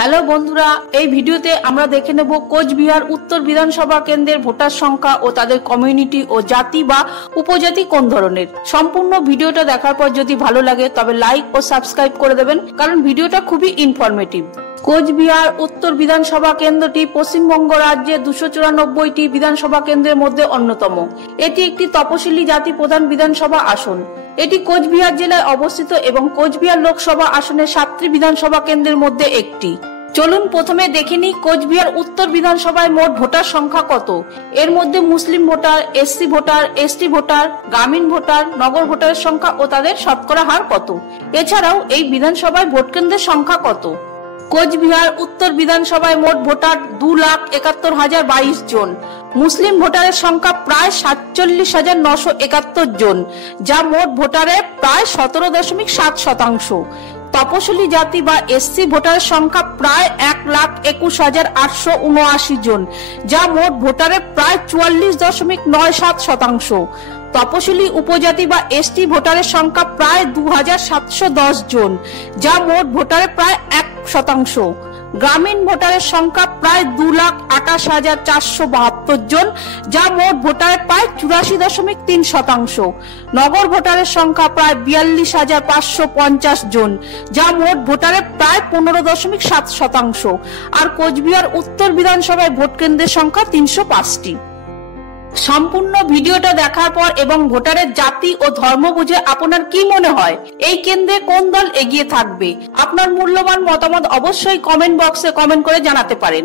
Hello বন্ধুরা, এই ভিডিওতে আমরা দেখে নেব কোচবিহার উত্তর বিধানসভা কেন্দ্রের ভোটার সংখ্যা ও তাদের কমিউনিটি ও জাতি বা উপজাতি কোন ধরনের। সম্পূর্ণ ভিডিওটা দেখার পর যদি ভালো লাগে তবে লাইক ও সাবস্ক্রাইব করে দেবেন, কারণ ভিডিওটা খুবই ইনফরমেটিভ। কোচবিহার উত্তর বিধানসভা কেন্দ্রটি পশ্চিমবঙ্গ রাজ্যের 294টি বিধানসভা কেন্দ্রের মধ্যে অন্যতম। এটি একটি তপশিলি জাতি প্রধান বিধানসভা আসন। এটি কোচবিহার জেলায় অবস্থিত এবং কোচবিহার লোকসভা আসনের 7টি বিধানসভা কেন্দ্রের মধ্যে একটি। চলুন প্রথমে দেখে নিই কোচবিহার উত্তর বিধানসভায় মোট ভোটার সংখ্যা কত। এর মধ্যে মুসলিম voter, SC voter, ST voter, গ্রামীণ ভোটার, নগর ভোটারের সংখ্যা ও তাদের শতকরা হার কত। এছাড়াও এই বিধানসভায় ভোট কেন্দ্রের সংখ্যা কত। কোচবিহার উত্তর বিধানসভায় মোট ভোটার 2,71,022 জন। মুসলিম ভোটারের সংখ্যা প্রায় 47,971 জন, যা মোট ভোটারের প্রায় 17.7%। তপশিলি জাতি বা এসসি ভোটারের সংখ্যা প্রায় 1,21,879 জন, যা মোট ভোটারের প্রায় 44.97%। তপশিলি উপজাতি বা এসটি ভোটারের সংখ্যা প্রায় 2,710 জন, যা মোট ভোটারের প্রায় 1%। গ্রামীণ ভোটারের সংখ্যা প্রায় 2,28,472 জন, যা মোট ভোটারের প্রায় 84.3%। নগর ভোটারের সংখ্যা প্রায় 42,550 জন, যা মোট ভোটারের প্রায় 15.7%। আর কোচবিহার উত্তর বিধানসভায় ভোট কেন্দ্রের সংখ্যা 305টি। সম্পূর্ণ ভিডিওটা দেখার পর এবং ভোটারের জাতি ও ধর্ম বুঝে আপনার কি মনে হয় এই কেন্দ্রে কোন দল এগিয়ে থাকবে? আপনার মূল্যবান মতামত অবশ্যই কমেন্ট বক্সে কমেন্ট করে জানাতে পারেন।